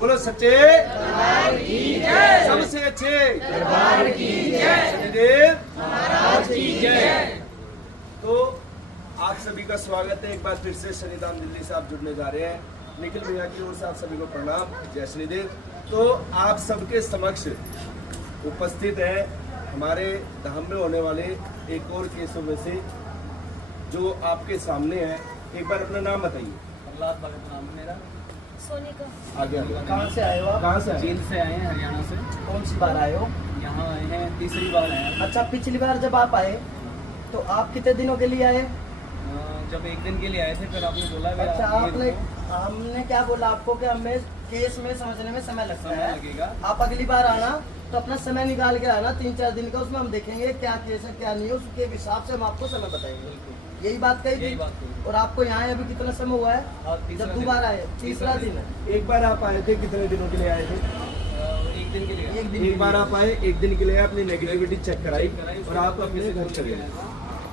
बोलो सच्चे दरबार की जय, सबसे अच्छे दरबार की जय, शनिदेव महाराज की जय। तो आप सभी का स्वागत है एक बार फिर से शनिधाम दिल्ली से आप जुड़ने जा रहे हैं। निखिल भैया की ओर से आप सभी को प्रणाम, जय शनिदेव। तो आप सबके समक्ष उपस्थित है हमारे धाम में होने वाले एक और केसों में से जो आपके सामने है। एक बार अपना नाम बताइए। प्रहलाद भगत नाम है मेरा। सोनिका। आगे कहाँ से आए हो आप? कहाँ से आए? जेल से आए हैं, हरियाणा से। कौन सी बार आए हो? यहाँ आए हैं, तीसरी बार आए हैं। अच्छा, पिछली बार जब आप आए तो आप कितने दिनों के लिए आए? जब एक दिन के लिए आए थे, फिर आपने बोला भी अच्छा, आप आपने हमने क्या बोला आपको कि हमें केस में समझने में समय लगता समय है, लगेगा। आप अगली बार आना तो अपना समय निकाल के आना 3-4 दिन का, उसमें हम देखेंगे क्या केस है क्या नहीं है, उसके हिसाब से हम आपको समय बताएंगे। यही बात कही यही थी। बात कही। और आपको यहाँ अभी कितना समय हुआ है? तीसरा जब दिन। दोबारा आए, तीसरा दिन है। एक बार आप आए थे, कितने दिनों के लिए आए थे? एक दिन के लिए। एक दिन एक बार आप आए, एक दिन के लिए अपनी नेगेटिविटी चेक कराई चेक कराई, और आप अपने घर चले गए।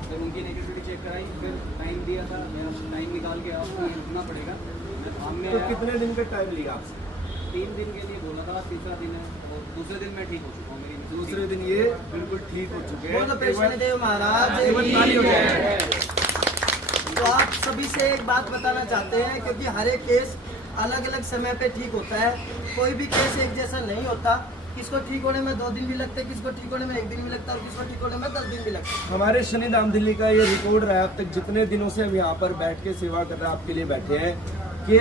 जब उनकी नेगेटिविटी चेक कराई, फिर टाइम दिया था, टाइम निकाल के आपको ये रुकना पड़ेगा। मैं धाम में तो आया, कितने दिन का टाइम लिया आपसे? 3 दिन के लिए बोला था, तीसरा दिन है और दूसरे दिन मैं ठीक हो चुका हूँ। मेरी दूसरे दिन ये बिल्कुल ठीक हो चुके हैं। बोलो शनिदेव महाराज केवल की ताली हो जय। जाए। तो आप सभी से एक बात बताना चाहते हैं, क्योंकि हर एक केस अलग अलग समय पे ठीक होता है। कोई भी केस एक जैसा नहीं होता। किसको ठीक होने में 2 दिन भी लगते हैं, किसको ठीक होने में 1 दिन भी लगता है और किसको ठीक होने में 10 दिन भी लगता है। हमारे शनिधाम दिल्ली का ये रिकॉर्ड रहा अब तक, जितने दिनों से हम यहाँ पर बैठ के सेवा कर रहे हैं, आपके लिए बैठे हैं, कि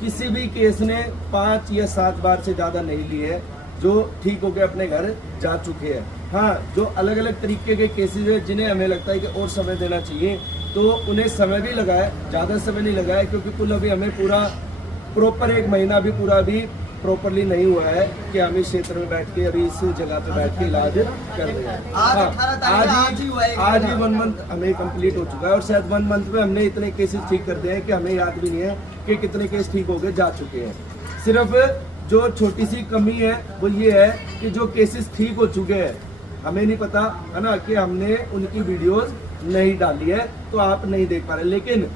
किसी भी केस ने 5 या 7 बार से ज़्यादा नहीं लिए है जो ठीक होकर अपने घर जा चुके हैं। हाँ, जो अलग अलग तरीके के केसेस है जिन्हें हमें लगता है कि और समय देना चाहिए, तो उन्हें समय भी लगा है, ज़्यादा समय नहीं लगा है, क्योंकि कुल अभी हमें पूरा प्रॉपर 1 महीना भी पूरा भी प्रॉपरली नहीं हुआ है कि हम इस क्षेत्र में बैठ के अभी इस जगह पे बैठ के इलाज कर रहे हैं। आज हाँ, 18 तारीख आज ही हुआ है। आज ही 1 मंथ हमें कंप्लीट हो चुका है और शायद 1 मंथ में हमने इतने केसेस ठीक कर दिए हैं कि हमें याद भी नहीं है कि कितने केस ठीक हो गए जा चुके हैं। सिर्फ जो छोटी सी कमी है वो ये है कि जो केसेस ठीक हो चुके हैं हमें नहीं पता है ना, कि हमने उनकी वीडियोस नहीं डाली है तो आप नहीं देख पा रहे। लेकिन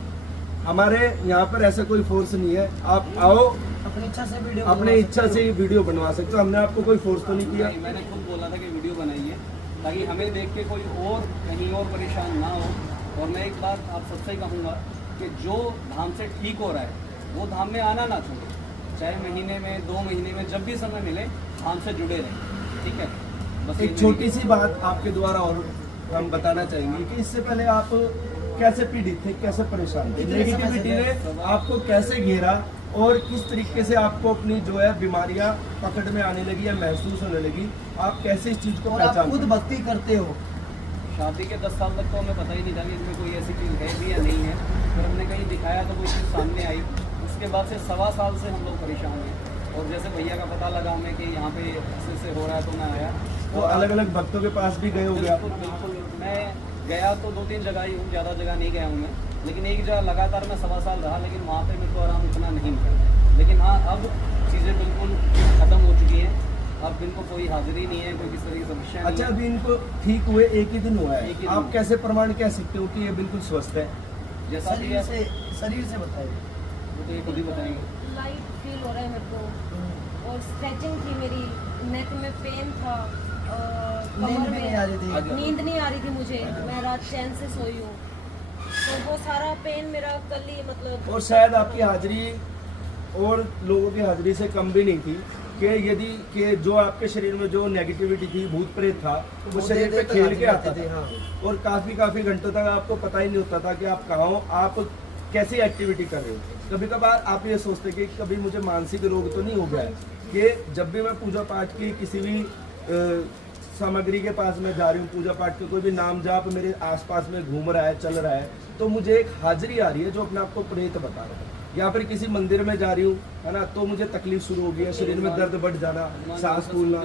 हमारे यहाँ पर ऐसा कोई फोर्स नहीं है, आप आओ अपनी इच्छा से वीडियो अपने इच्छा से वीडियो बनवा सकते हो। हमने आपको कोई फोर्स तो नहीं किया। नहीं, मैंने खुद बोला था कि वीडियो बनाइए ताकि हमें देख के कोई और कहीं और परेशान ना हो। और मैं एक बात आप सबसे ही कहूँगा कि जो धाम से ठीक हो रहा है वो धाम में आना ना छोड़े, चाहे महीने में 2 महीने में जब भी समय मिले धाम से जुड़े रहें, ठीक है। बस एक छोटी सी बात आपके द्वारा और हम बताना चाहेंगे कि इससे पहले आप कैसे पीड़ित थे, कैसे परेशान थे, नेगेटिविटी ने आपको कैसे घेरा और किस तरीके से आपको अपनी जो है बीमारियां पकड़ में आने लगी या महसूस होने लगी, आप कैसे इस चीज को और आप पहचान खुद भक्ति करते हो। शादी के 10 साल तक तो हमें पता ही नहीं था कि इनमें कोई ऐसी चीज़ है भी या नहीं है। फिर हमने कहीं दिखाया तो वो चीज़ सामने आई। उसके बाद से 1.25 साल से हम लोग परेशान हैं। और जैसे भैया का पता लगा हमें कि यहाँ पे ऐसे हो रहा है तो मैं आया। तो अलग अलग भक्तों के पास भी गए हो गया? बिल्कुल बिल्कुल, मैं गया तो 2-3 जगह ही हूँ, ज़्यादा जगह नहीं गया हूँ मैं। लेकिन एक जगह लगातार मैं 1.25 साल रहा, लेकिन वहाँ पे मेरे को आराम इतना नहीं मिला। लेकिन हाँ, अब चीज़ें बिल्कुल ख़त्म हो चुकी हैं। अब इनको कोई हाजिरी नहीं है, कोई किसी तरह की समस्या नहीं अच्छा, है। अभी इनको ठीक हुए 1 ही दिन हुआ एक ही है, दिन आप हुआ। कैसे प्रमाण कह सकते हो कि ये बिल्कुल स्वस्थ है? जैसा भी है शरीर से बताइए। वो तो ये खुद ही बताएंगे। लाइट फील हो रहा है मेरे को और स्ट्रेचिंग थी, मेरी नेक में पेन था और नींद कमर भी नहीं आ रही थी। में नींद नहीं आ रही थी मुझे। मैं रात चैन से सोई हूँ, तो वो सारा पेन मेरा कल ही मतलब। और शायद आपकी हाजिरी और लोगों की हाजिरी से कम भी नहीं थी कि यदि कि जो आपके शरीर में जो नेगेटिविटी थी, भूत प्रेत था, वो शरीर पे खेल के आता थे। था। हाँ। और काफ़ी घंटों तक आपको पता ही नहीं होता था कि आप कहाँ हो, आप कैसी एक्टिविटी कर रहे हो। कभी कभार आप ये सोचते कि कभी मुझे मानसिक रोग तो नहीं हो गया है, कि जब भी मैं पूजा पाठ की किसी भी सामग्री के पास में जा रही हूँ, पूजा पाठ के कोई भी नाम जाप मेरे आसपास में घूम रहा है, चल रहा है, तो मुझे एक हाजिरी आ रही है जो अपने आप को प्रेत बता रहा है। या फिर किसी मंदिर में जा रही हूँ, है ना, तो मुझे तकलीफ शुरू हो गई है, शरीर में दर्द बढ़ जाना, सांस फूलना,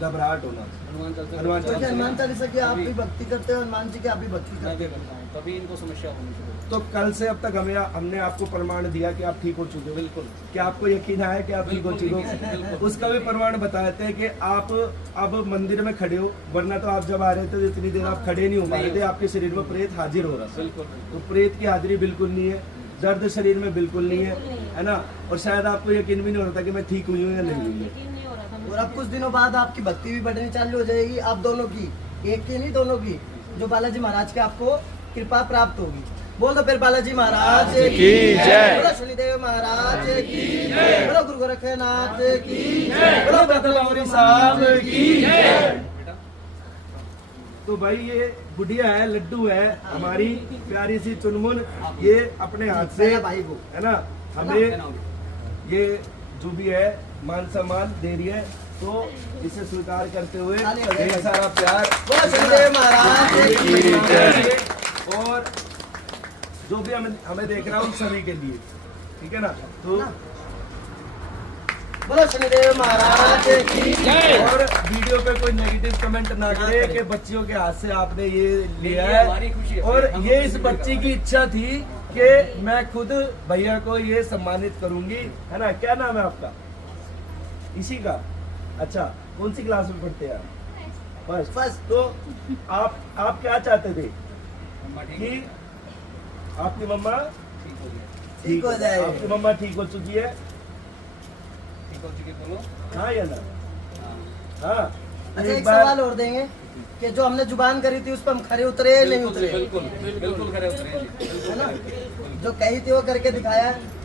घबराहट होना। हनुमान चालीसा हनुमान क्योंकि हनुमान चालीसा की आप भी भक्ति करते हो, हनुमान जी की आप भी भक्ति मैं करते भी करता हूँ, तभी इनको समस्या होनी चाहिए। तो कल से अब तक हमने आपको प्रमाण दिया कि आप ठीक हो चुके हो। बिल्कुल। क्या आपको यकीन आया कि आप ठीक हो चुके हो? उसका भी प्रमाण बताते हैं कि आप अब मंदिर में खड़े हो, वरना तो आप जब आ रहे थे तो इतनी देर आप खड़े नहीं हो पा रहे थे, आपके शरीर में प्रेत हाजिर हो रहा था। बिल्कुल। तो प्रेत की हाजिरी बिल्कुल नहीं है। दर्द शरीर में बिल्कुल नहीं बिल्कुल नहीं है है। है ना। और शायद आपको यकीन भी नहीं हो रहा था कि मैं ठीक हुई हूँ या नहीं हुई हूँ। यकीन नहीं हो रहा था और अब कुछ दिनों बाद आपकी भक्ति भी बढ़नी चालू हो जाएगी, आप दोनों की, एक की नहीं दोनों की, जो बालाजी महाराज की आपको कृपा प्राप्त होगी। बोल दो फिर बालाजी महाराज की जय, बोलो शनिदेव महाराज की जय, बोलो गुरु गोरखनाथ की जय, बोलो दादा बावरी साहब की जय। तो भाई ये गुड़िया है, लड्डू है, हमारी प्यारी सी चुनमुन, ये अपने हाथ से भाई को है ना हमें ये जो भी है मान सम्मान दे रही है, तो इसे स्वीकार करते हुए ढेर सारा प्यार बोलो शनिदेव महाराज की जय। और जो भी हमें देख रहा है उन सभी के लिए, ठीक है ना। तो बोलो शनिदेव महाराज की जय। और वीडियो पे कोई नेगेटिव कमेंट ना करे कि बच्चियों के हाथ से आपने ये लिया ये हमारी खुशी है। है। और हम ये लोग इस खुशी बच्ची करते की इच्छा थी कि मैं खुद भैया को ये सम्मानित करूंगी, है ना। क्या नाम है आपका? इसी का? अच्छा, कौन सी क्लास में पढ़ते हैं आप? फर्स्ट। तो आप क्या चाहते थे मम्मा ठीक कि आपकी मम्मा ठीक हो गया, ठीक हो जाए। आपकी मम्मा ठीक हो चुकी है, ठीक हो चुके बोलो। हाँ या ना? हाँ। हाँ। अच्छा एक सवाल और देंगे कि जो हमने जुबान करी थी उस पर हम खरे उतरे नहीं उतरे, बिल्कुल बिल्कुल खरे उतरे जी, है ना, जो कही थी वो करके दिखाया है।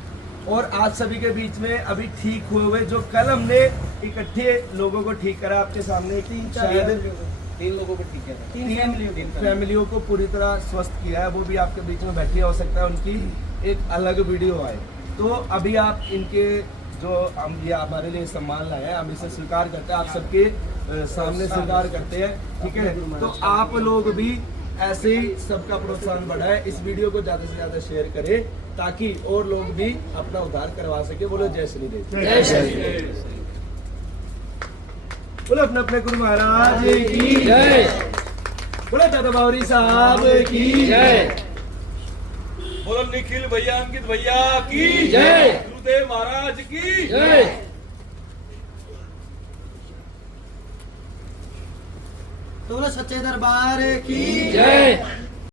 और आप सभी के बीच में अभी ठीक हुए हुए जो कल हमने इकट्ठे लोगों को ठीक करा आपके सामने, शायद 3 लोगों को ठीक है। तीन फैमिलियों को पूरी तरह स्वस्थ किया है, वो भी आपके बीच में बैठी हो सकता है उनकी एक अलग वीडियो आए। तो अभी आप इनके जो हम ये हमारे लिए सम्मान लाए हैं, हम इसे स्वीकार करते हैं, आप सबके सामने स्वीकार करते हैं, ठीक है। तो आप लोग भी ऐसे ही सबका प्रोत्साहन बढ़ाए, इस वीडियो को ज्यादा से ज्यादा शेयर करें ताकि और लोग भी अपना उद्धार करवा सके। बोलो जय श्री देव, जय श्री। बोलो अपने अपने गुरु महाराज की जय, बोलो दादा बावरी साहब की जय, बोलो निखिल भैया, अंकित भैया की जय, गुरुदेव महाराज की जय। तो बोलो सच्चे दरबार की जय।